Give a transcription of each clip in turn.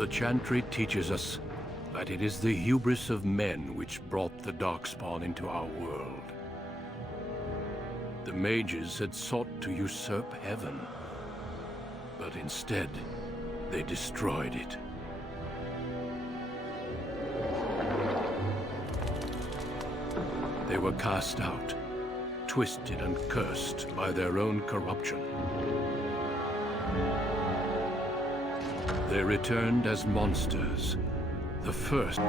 The Chantry teaches us that it is the hubris of men which brought the Darkspawn into our world. The mages had sought to usurp heaven, but instead, they destroyed it. They were cast out, twisted and cursed by their own corruption. They returned as monsters, the first.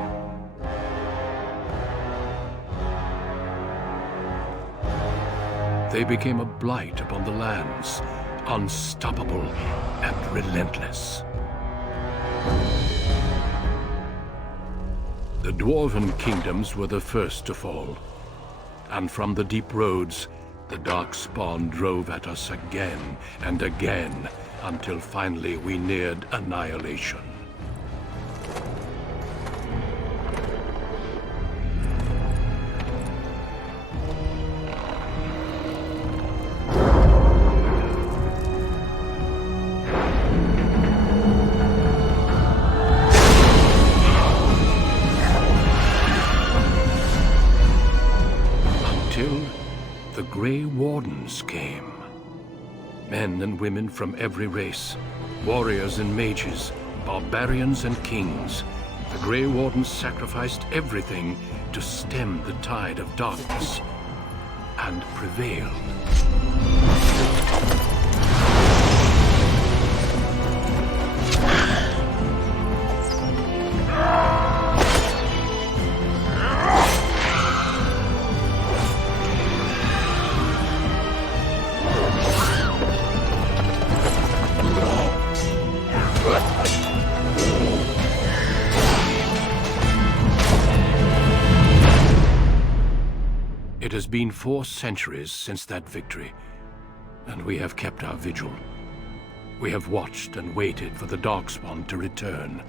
They became a blight upon the lands, unstoppable and relentless. The dwarven kingdoms were the first to fall, and from the deep roads, the Darkspawn drove at us again and again, until finally we neared annihilation. Until the Grey Wardens came. Men and women from every race, warriors and mages, barbarians and kings. The Grey Wardens sacrificed everything to stem the tide of darkness, and prevailed. It has been 4 centuries since that victory, and we have kept our vigil. We have watched and waited for the Darkspawn to return.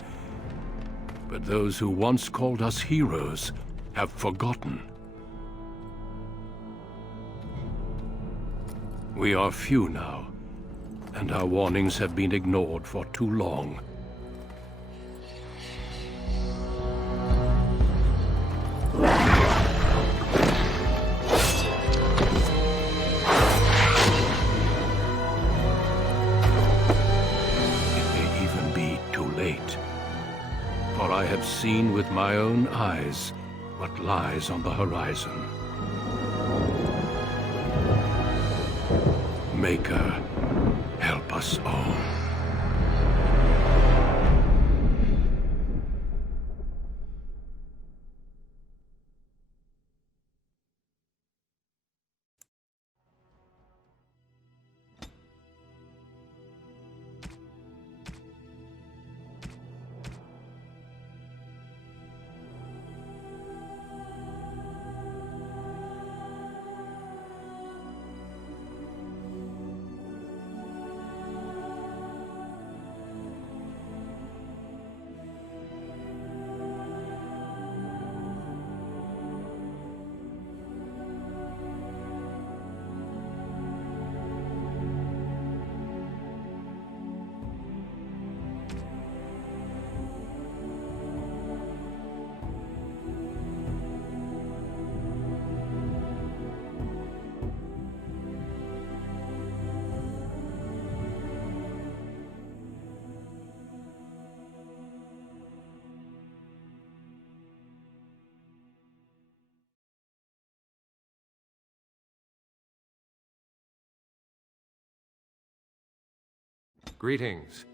But those who once called us heroes have forgotten. We are few now, and our warnings have been ignored for too long. For I have seen with my own eyes what lies on the horizon. Maker, help us all. Greetings.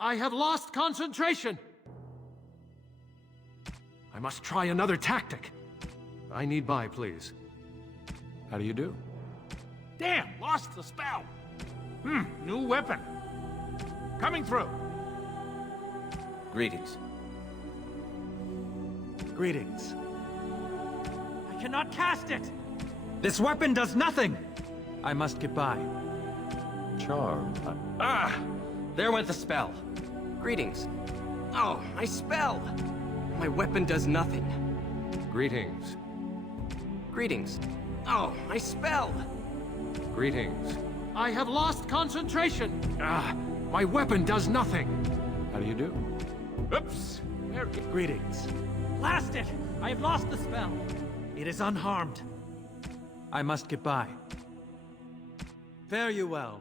I have lost concentration! I must try another tactic. I need buy, please. How do you do? Damn, lost the spell. New weapon. Coming through. Greetings. Greetings. I cannot cast it. This weapon does nothing! I must get by. Charm. There went the spell. Greetings. Oh, my spell! My weapon does nothing. Greetings. Greetings. Oh, my spell! Greetings. I have lost concentration! My weapon does nothing! How do you do? Oops. There. Greetings. Blast it! I have lost the spell. It is unharmed. I must get by. Fare you well.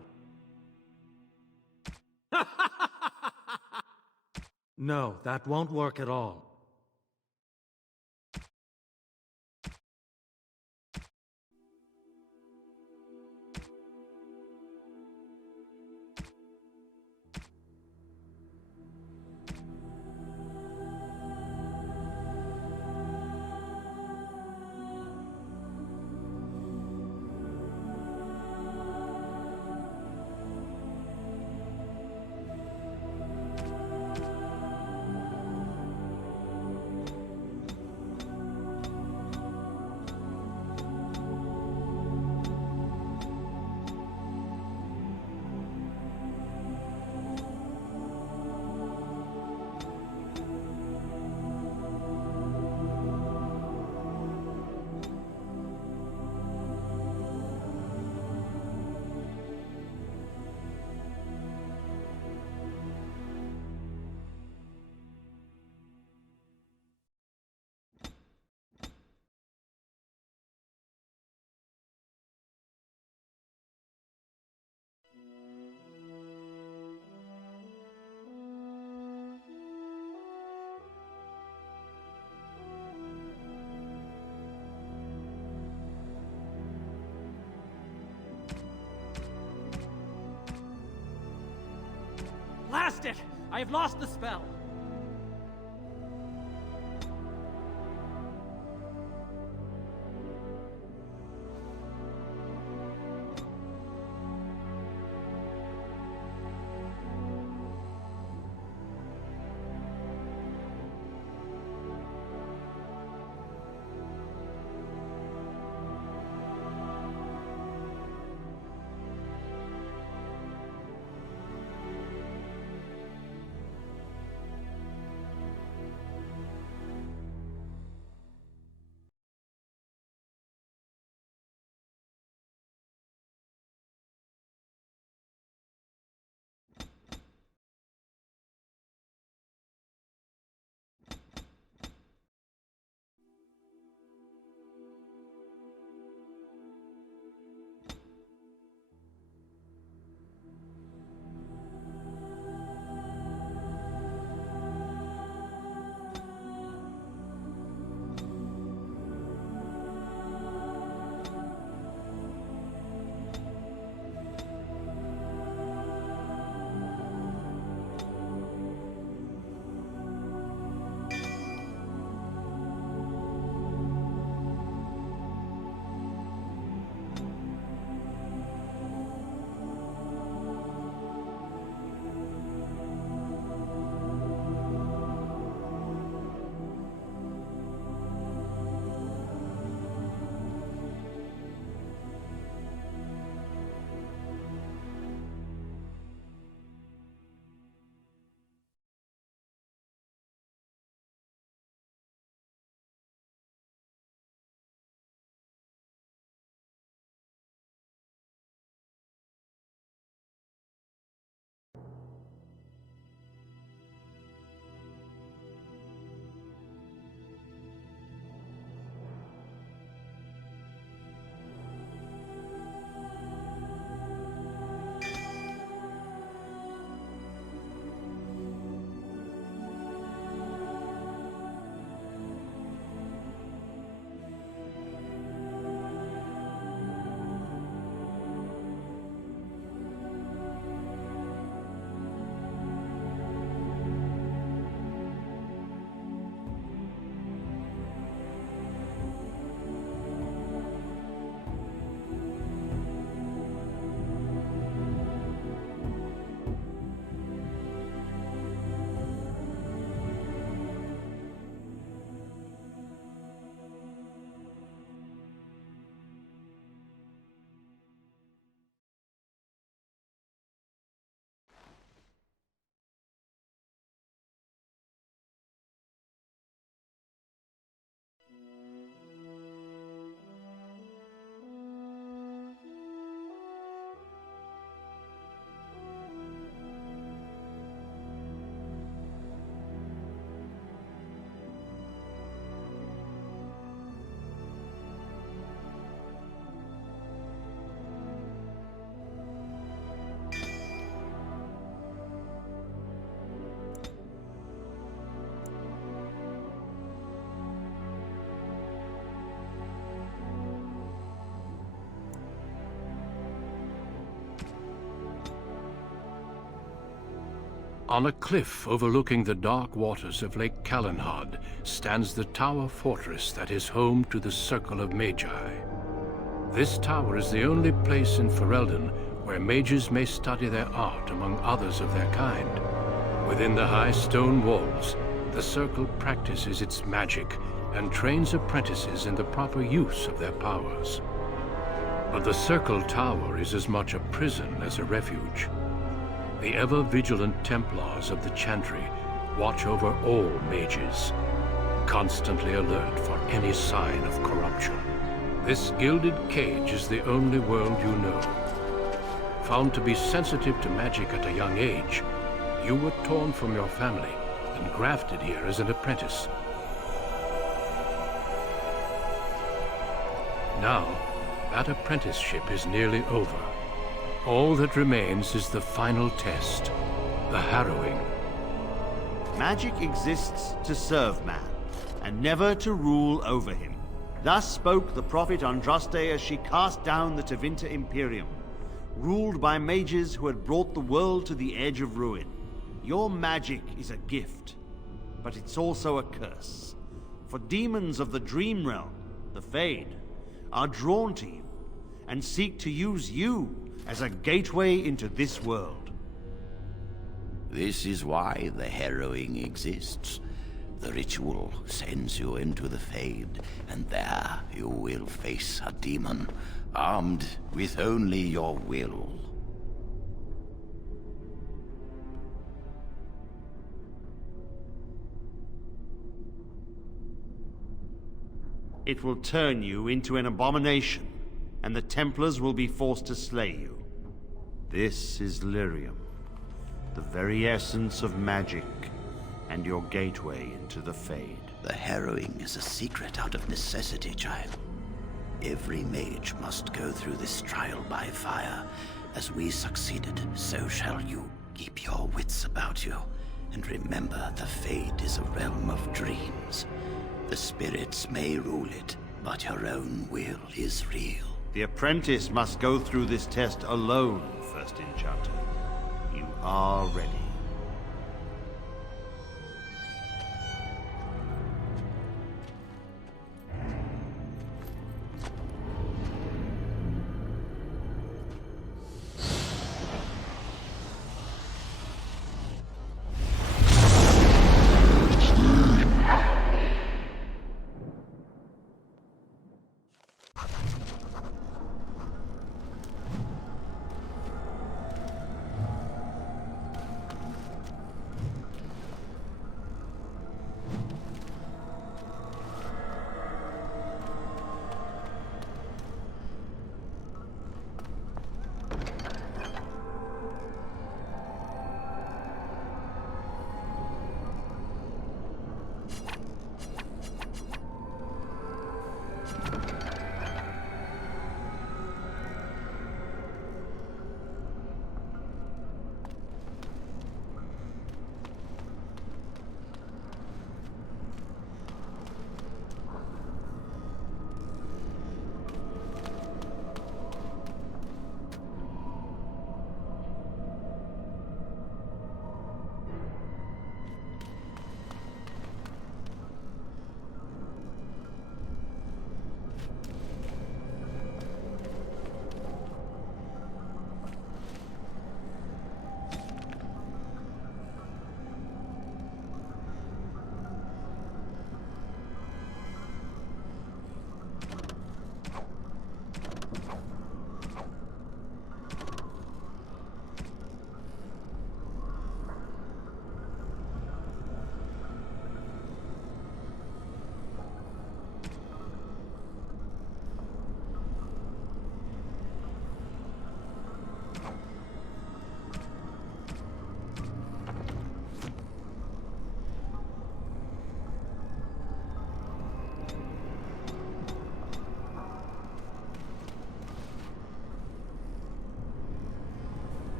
No, that won't work at all. Blast it! I have lost the spell. On a cliff overlooking the dark waters of Lake Calenhad stands the tower fortress that is home to the Circle of Magi. This tower is the only place in Ferelden where mages may study their art among others of their kind. Within the high stone walls, the Circle practices its magic and trains apprentices in the proper use of their powers. But the Circle Tower is as much a prison as a refuge. The ever-vigilant Templars of the Chantry watch over all mages, constantly alert for any sign of corruption. This gilded cage is the only world you know. Found to be sensitive to magic at a young age, you were torn from your family and grafted here as an apprentice. Now, that apprenticeship is nearly over. All that remains is the final test, the harrowing. Magic exists to serve man, and never to rule over him. Thus spoke the prophet Andraste as she cast down the Tevinter Imperium, ruled by mages who had brought the world to the edge of ruin. Your magic is a gift, but it's also a curse. For demons of the Dream Realm, the Fade, are drawn to you, and seek to use you as a gateway into this world. This is why the harrowing exists. The ritual sends you into the Fade, and there you will face a demon, armed with only your will. It will turn you into an abomination, and the Templars will be forced to slay you. This is Lyrium, the very essence of magic, and your gateway into the Fade. The harrowing is a secret out of necessity, child. Every mage must go through this trial by fire. As we succeeded, so shall you. Keep your wits about you, and remember the Fade is a realm of dreams. The spirits may rule it, but your own will is real. The apprentice must go through this test alone, First Enchanter. You are ready.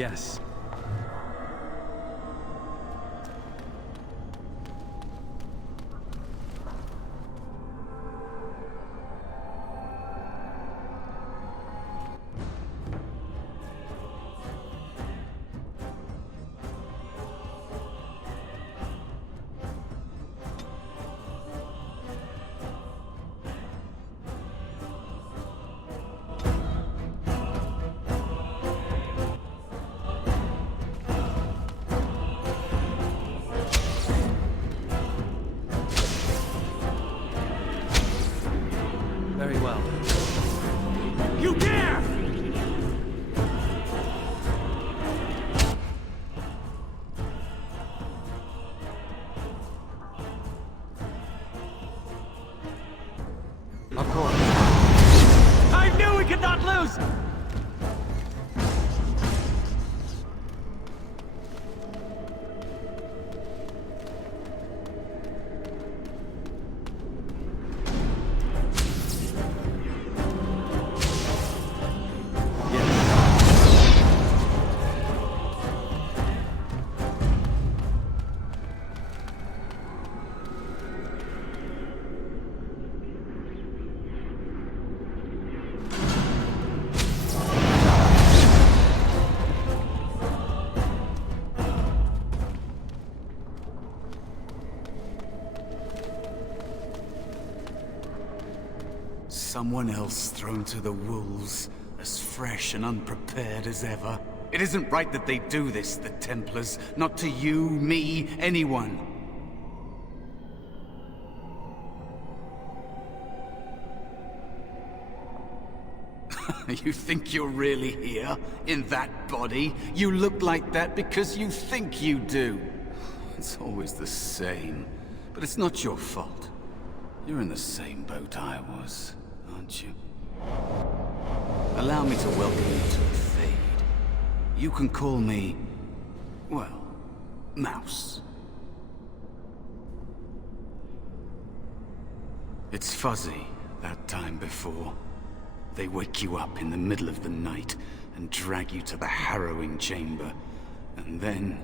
Yes. Very well. You dare! Of course. I knew we could not lose! Someone else thrown to the wolves, as fresh and unprepared as ever. It isn't right that they do this, the Templars. Not to you, me, anyone. You think you're really here? In that body? You look like that because you think you do. It's always the same. But it's not your fault. You're in the same boat I was, aren't you? Allow me to welcome you to the Fade. You can call me, well, Mouse. It's fuzzy, that time before. They wake you up in the middle of the night and drag you to the harrowing chamber. And then,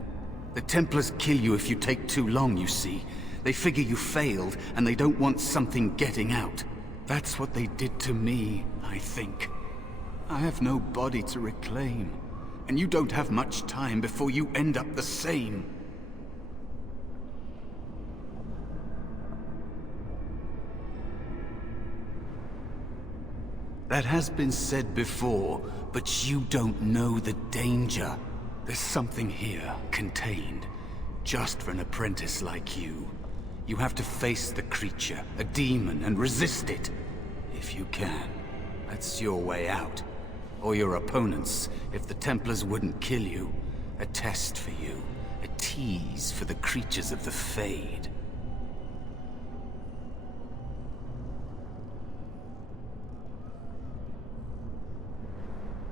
the Templars kill you if you take too long, you see. They figure you failed, and they don't want something getting out. That's what they did to me, I think. I have no body to reclaim, and you don't have much time before you end up the same. That has been said before, but you don't know the danger. There's something here, contained, just for an apprentice like you. You have to face the creature, a demon, and resist it. If you can. That's your way out. Or your opponents, if the Templars wouldn't kill you. A test for you. A tease for the creatures of the Fade.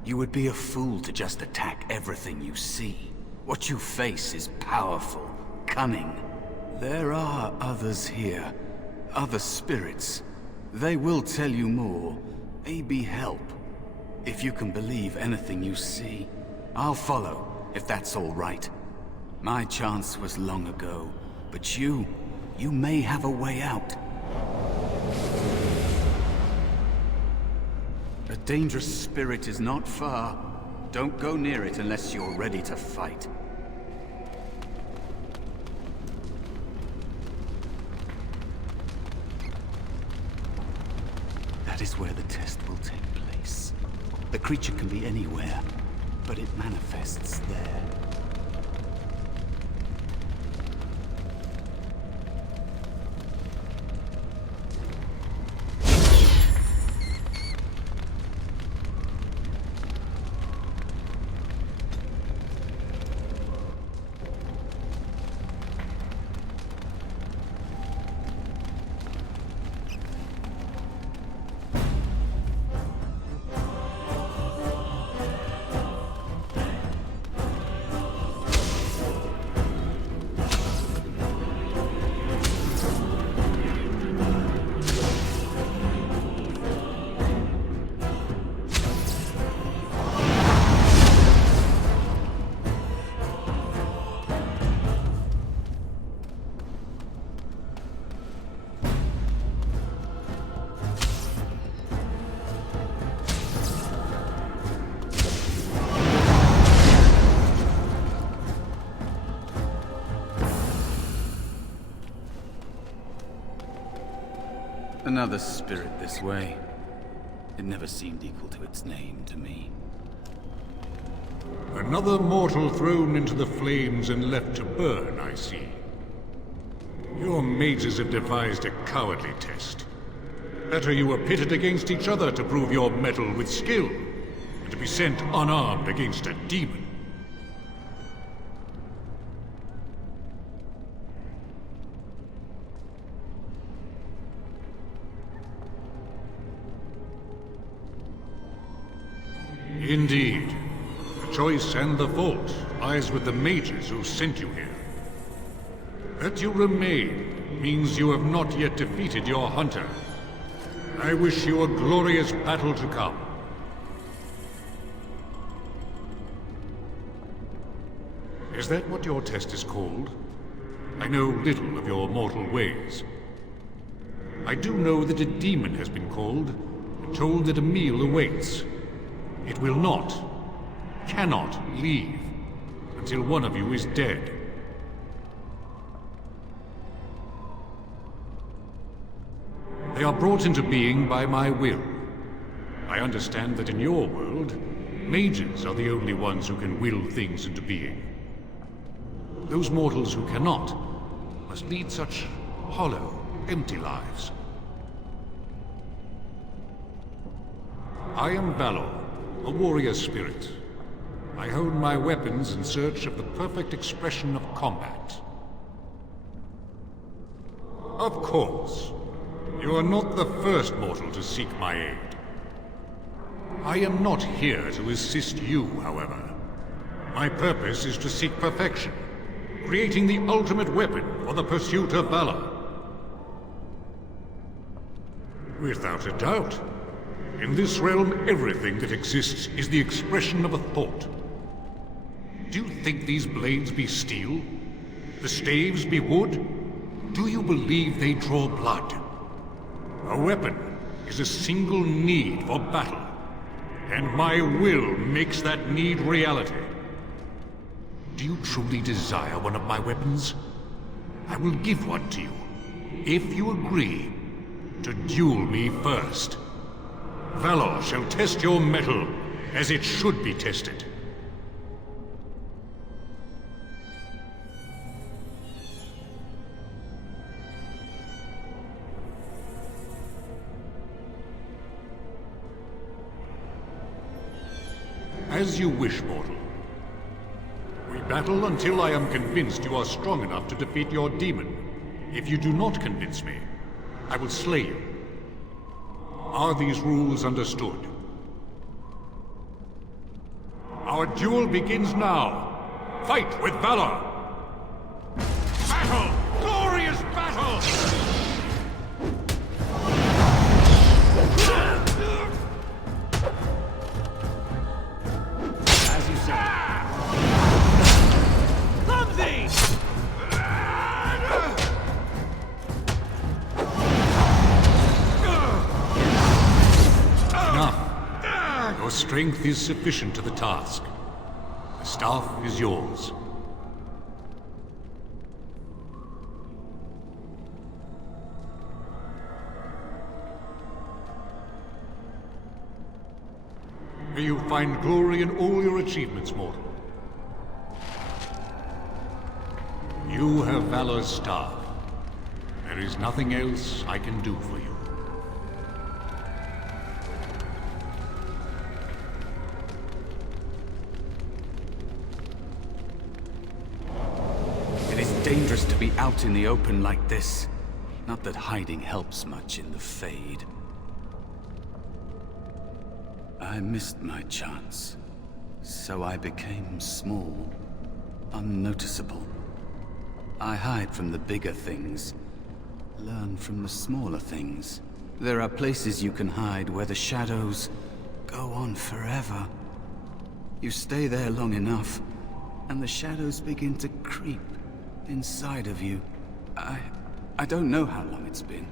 You would be a fool to just attack everything you see. What you face is powerful, cunning. There are others here, other spirits. They will tell you more, maybe help. If you can believe anything you see, I'll follow, if that's all right. My chance was long ago, but you may have a way out. A dangerous spirit is not far. Don't go near it unless you're ready to fight. That is where the test will take place. The creature can be anywhere, but it manifests there. another spirit this way. It never seemed equal to its name to me. Another mortal thrown into the flames and left to burn, I see. Your mages have devised a cowardly test. Better you were pitted against each other to prove your mettle with skill, than to be sent unarmed against a demon. Indeed. The choice and the fault lies with the mages who sent you here. That you remain means you have not yet defeated your hunter. I wish you a glorious battle to come. Is that what your test is called? I know little of your mortal ways. I do know that a demon has been called, and told that a meal awaits. It will not, cannot leave, until one of you is dead. They are brought into being by my will. I understand that in your world, mages are the only ones who can will things into being. Those mortals who cannot must lead such hollow, empty lives. I am Valor, a warrior spirit. I hone my weapons in search of the perfect expression of combat. Of course. You are not the first mortal to seek my aid. I am not here to assist you, however. My purpose is to seek perfection, creating the ultimate weapon for the pursuit of valor. Without a doubt. In this realm, everything that exists is the expression of a thought. Do you think these blades be steel? The staves be wood? Do you believe they draw blood? A weapon is a single need for battle, and my will makes that need reality. Do you truly desire one of my weapons? I will give one to you, if you agree to duel me first. Valor shall test your mettle as it should be tested. As you wish, mortal. We battle until I am convinced you are strong enough to defeat your demon. If you do not convince me, I will slay you. Are these rules understood? Our duel begins now. Fight with valor! Battle! Glorious battle! As you say. Clumsy! Enough. Your strength is sufficient to the task. The staff is yours. May you find glory in all your achievements, mortal. You have Valor's staff. There is nothing else I can do for you. It is dangerous to be out in the open like this. Not that hiding helps much in the Fade. I missed my chance, so I became small, unnoticeable. I hide from the bigger things, learn from the smaller things. There are places you can hide where the shadows go on forever. You stay there long enough, and the shadows begin to creep inside of you. I don't know how long it's been.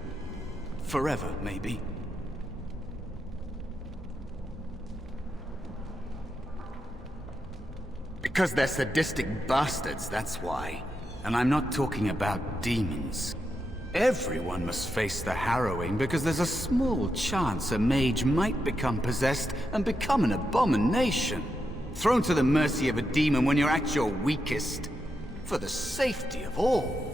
Forever, maybe. Because they're sadistic bastards, that's why. And I'm not talking about demons. Everyone must face the harrowing because there's a small chance a mage might become possessed and become an abomination. Thrown to the mercy of a demon when you're at your weakest. For the safety of all.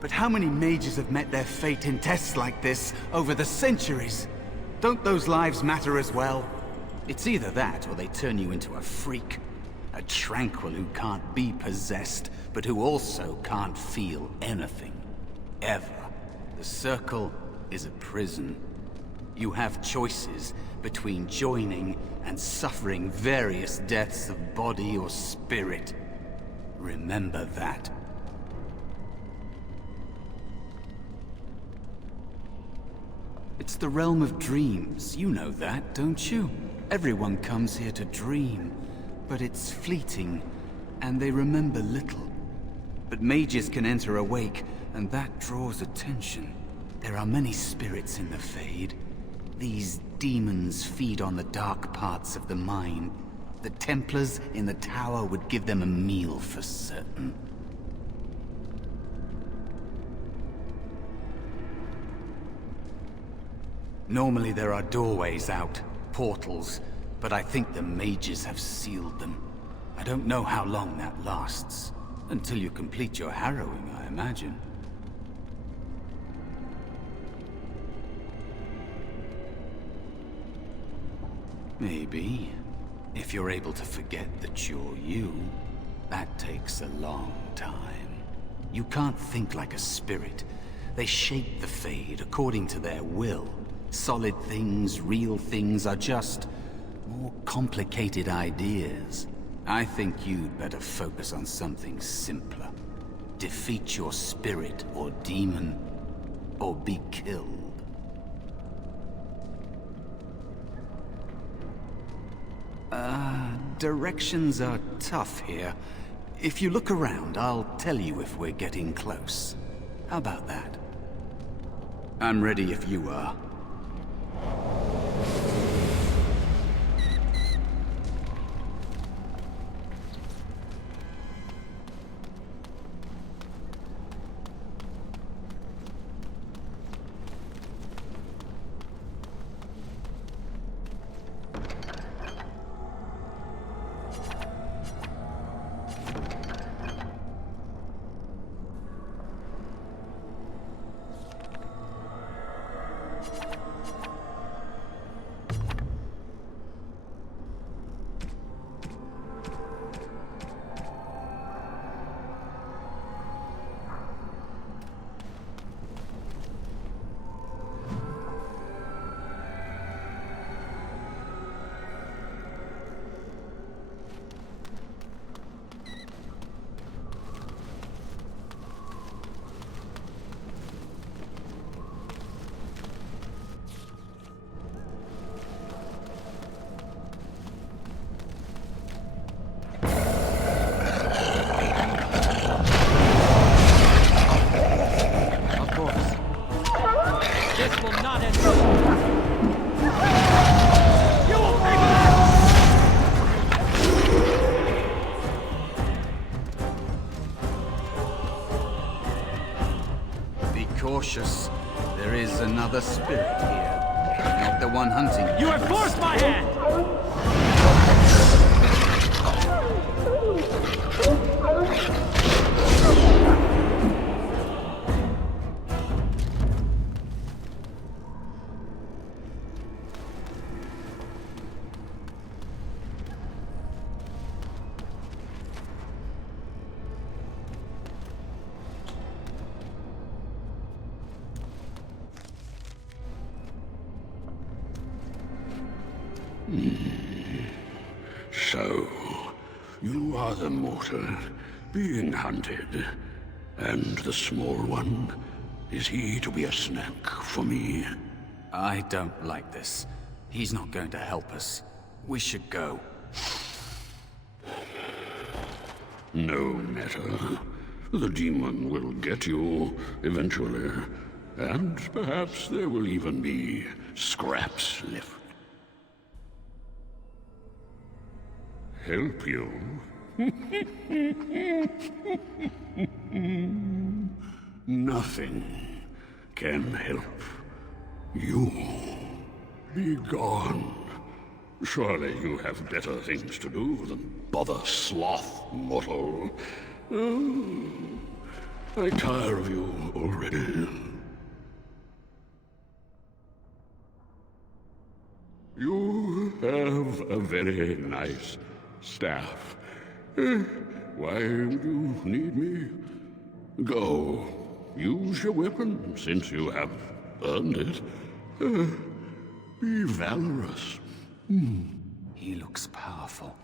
But how many mages have met their fate in tests like this over the centuries? Don't those lives matter as well? It's either that or they turn you into a freak. A tranquil who can't be possessed, but who also can't feel anything. Ever. The circle is a prison. You have choices between joining and suffering various deaths of body or spirit. Remember that. It's the realm of dreams. You know that, don't you? Everyone comes here to dream, but it's fleeting, and they remember little. But mages can enter awake, and that draws attention. There are many spirits in the Fade. These demons feed on the dark parts of the mind. The Templars in the tower would give them a meal for certain. Normally there are doorways out, portals, but I think the mages have sealed them. I don't know how long that lasts. Until you complete your harrowing, I imagine. Maybe. If you're able to forget that you're you, that takes a long time. You can't think like a spirit. They shape the Fade according to their will. Solid things, real things are just more complicated ideas. I think you'd better focus on something simpler. Defeat your spirit or demon, or be killed. Directions are tough here. If you look around, I'll tell you if we're getting close. How about that? I'm ready if you are. Cautious. There is another spirit here. Not the one hunting. You have forced my hand! So, you are the mortal being hunted. And the small one? Is he to be a snack for me? I don't like this. He's not going to help us. We should go. No matter. The demon will get you eventually. And perhaps there will even be scraps left. help you? Nothing can help you. Be gone. Surely you have better things to do than bother sloth, mortal. Oh, I tire of you already. You have a very nice staff. Why would you need me? Go. Use your weapon, since you have earned it. Be valorous. He looks powerful.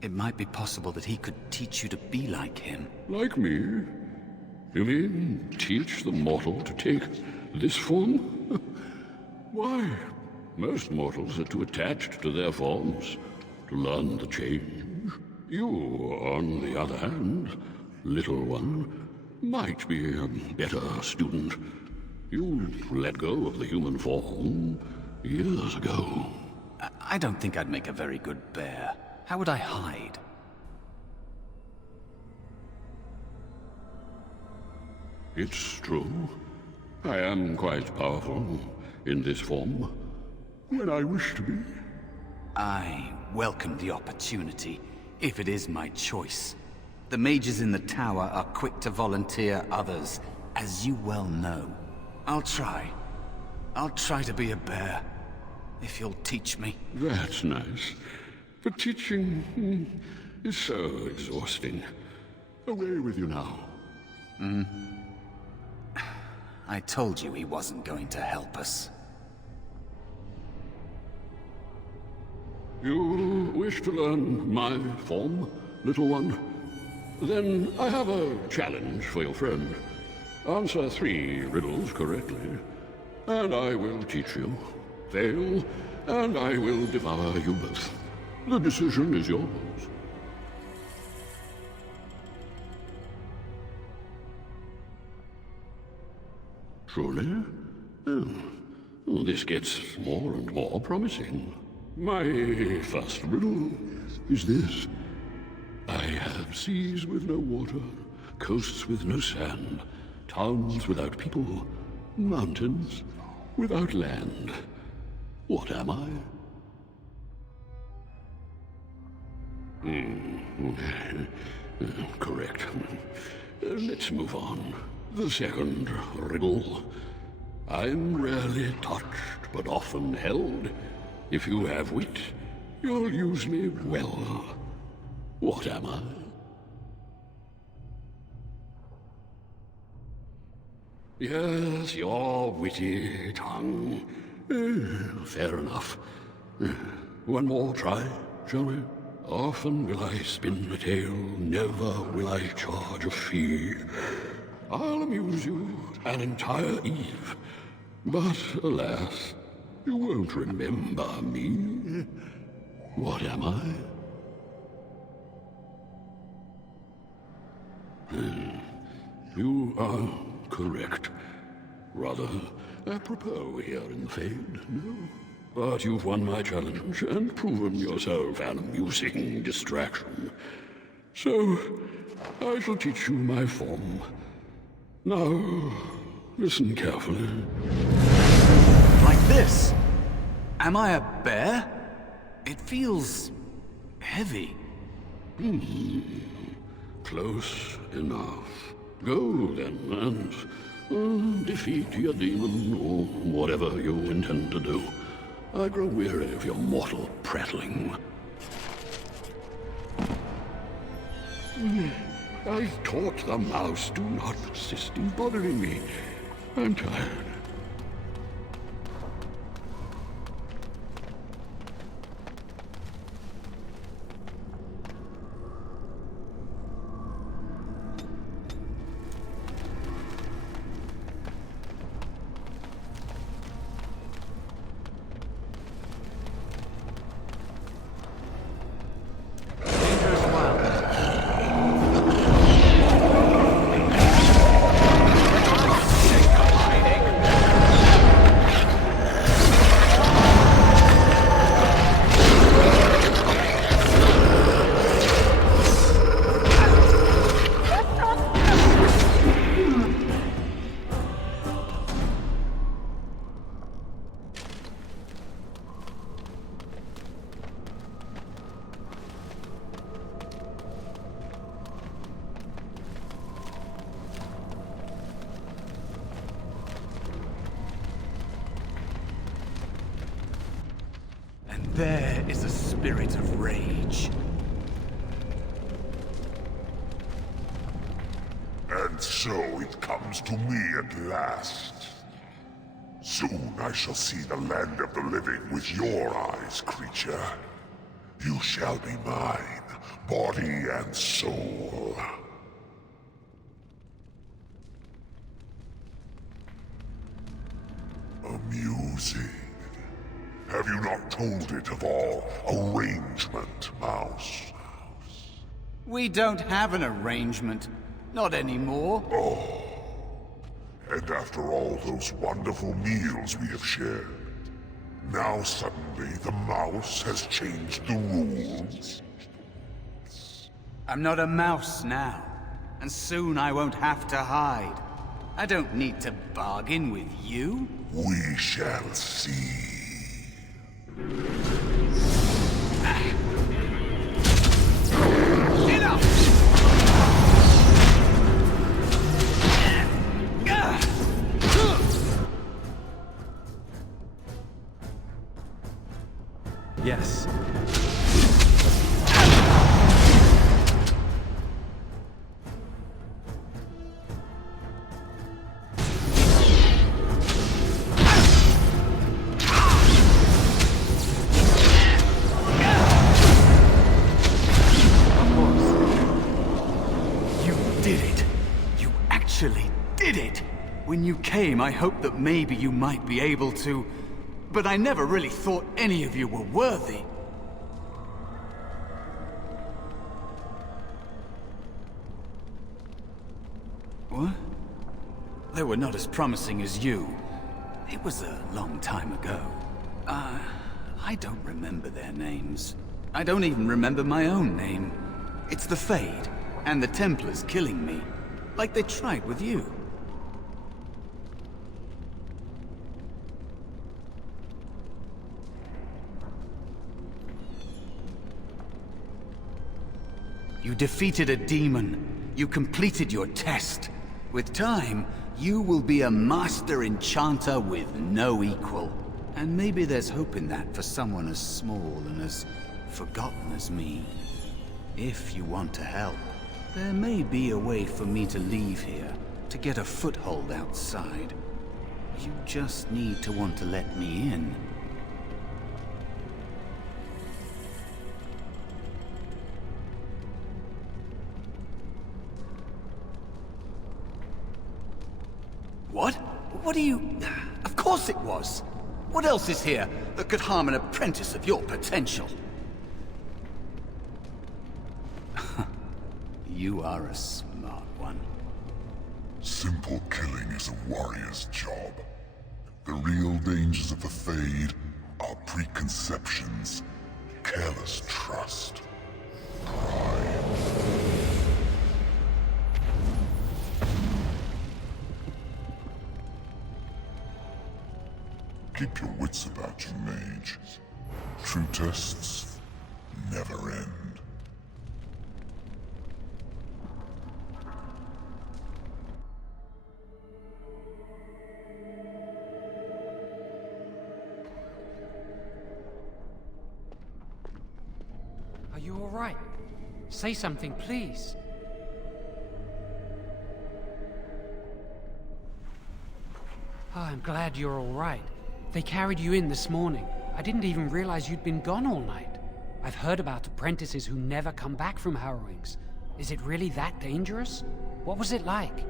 It might be possible that he could teach you to be like him. Like me? You mean teach the mortal to take this form? Why? Most mortals are too attached to their forms to learn the change. You, on the other hand, little one, might be a better student. You let go of the human form years ago. I don't think I'd make a very good bear. How would I hide? It's true. I am quite powerful in this form. When I wish to be. I welcome the opportunity, if it is my choice. The mages in the tower are quick to volunteer others, as you well know. I'll try. I'll try to be a bear, if you'll teach me. That's nice. But teaching is so exhausting. Away with you now. I told you he wasn't going to help us. You wish to learn my form, little one? Then I have a challenge for your friend. Answer 3 riddles correctly, and I will teach you. Fail, and I will devour you both. The decision is yours. Truly? Oh, this gets more and more promising. My first riddle is this. I have seas with no water, coasts with no sand, towns without people, mountains without land. What am I? Correct. Let's move on. The second riddle. I'm rarely touched, but often held. If you have wit, you'll use me well. What am I? Yes, your witty tongue. Fair enough. One more try, shall we? Often will I spin a tale, never will I charge a fee. I'll amuse you an entire eve, but alas, you won't remember me. What am I? You are correct. Rather apropos here in the Fade, no? But you've won my challenge and proven yourself an amusing distraction. So, I shall teach you my form. Now, listen carefully. Like this? Am I a bear? It feels heavy. Close enough. Go then, and defeat your demon, or whatever you intend to do. I grow weary of your mortal prattling. I taught the mouse, do not persist in bothering me. I'm tired. There is a spirit of rage. And so it comes to me at last. Soon I shall see the land of the living with your eyes, creature. You shall be mine, body and soul. Amusing. Have you not told it of our arrangement, Mouse? We don't have an arrangement. Not anymore. Oh. And after all those wonderful meals we have shared, now suddenly the mouse has changed the rules? I'm not a mouse now, and soon I won't have to hide. I don't need to bargain with you. We shall see. Enough! Yes. Actually did it! When you came, I hoped that maybe you might be able to, but I never really thought any of you were worthy. What? They were not as promising as you. It was a long time ago. I don't remember their names. I don't even remember my own name. It's the Fade, and the Templars killing me. Like they tried with you. You defeated a demon. You completed your test. With time, you will be a master enchanter with no equal. And maybe there's hope in that for someone as small and as forgotten as me. If you want to help. There may be a way for me to leave here, to get a foothold outside. You just need to want to let me in. What? What do you... Of course it was! What else is here that could harm an apprentice of your potential? You are a smart one. Simple killing is a warrior's job. The real dangers of the Fade are preconceptions, careless trust, pride. Keep your wits about you, mage. True tests never end. Are you all right? Say something, please. Oh, I'm glad you're all right. They carried you in this morning. I didn't even realize you'd been gone all night. I've heard about apprentices who never come back from harrowings. Is it really that dangerous? What was it like?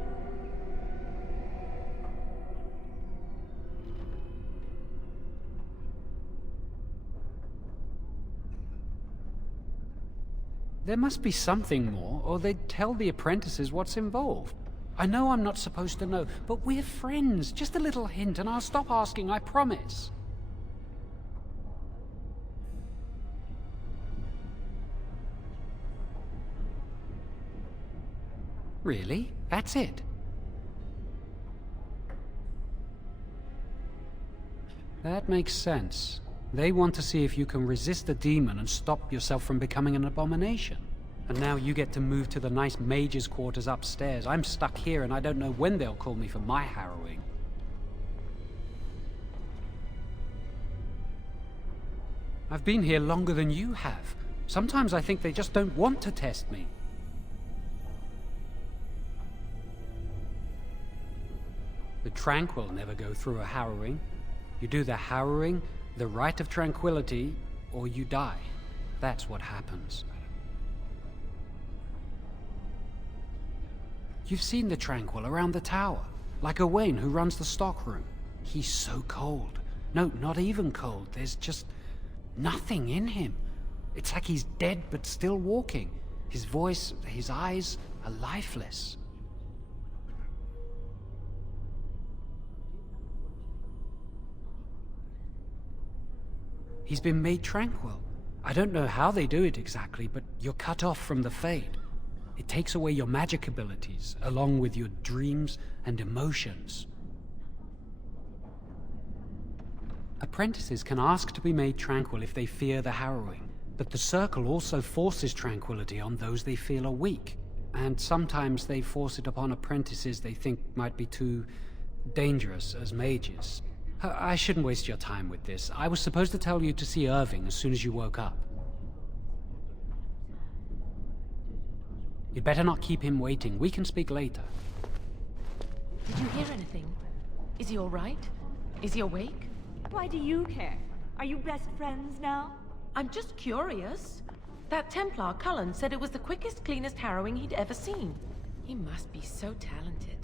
There must be something more, or they'd tell the apprentices what's involved. I know I'm not supposed to know, but we're friends. Just a little hint, and I'll stop asking, I promise. Really? That's it? That makes sense. They want to see if you can resist the demon and stop yourself from becoming an abomination. And now you get to move to the nice mage's quarters upstairs. I'm stuck here and I don't know when they'll call me for my harrowing. I've been here longer than you have. Sometimes I think they just don't want to test me. The Tranquil never go through a harrowing. You do the harrowing, the rite of tranquility, or you die. That's what happens. You've seen the Tranquil around the tower, like Owain who runs the stockroom. He's so cold. No, not even cold. There's just nothing in him. It's like he's dead but still walking. His voice, his eyes are lifeless. He's been made tranquil. I don't know how they do it exactly, but you're cut off from the Fade. It takes away your magic abilities, along with your dreams and emotions. Apprentices can ask to be made tranquil if they fear the harrowing, but the Circle also forces tranquility on those they feel are weak, and sometimes they force it upon apprentices they think might be too dangerous as mages. I shouldn't waste your time with this. I was supposed to tell you to see Irving as soon as you woke up. You'd better not keep him waiting. We can speak later. Did you hear anything? Is he all right? Is he awake? Why do you care? Are you best friends now? I'm just curious. That Templar, Cullen, said it was the quickest, cleanest harrowing he'd ever seen. He must be so talented.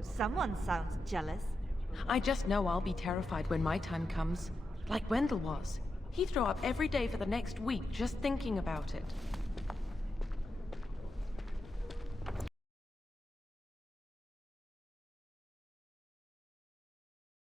Someone sounds jealous. I just know I'll be terrified when my time comes. Like Wendell was. He'd throw up every day for the next week just thinking about it.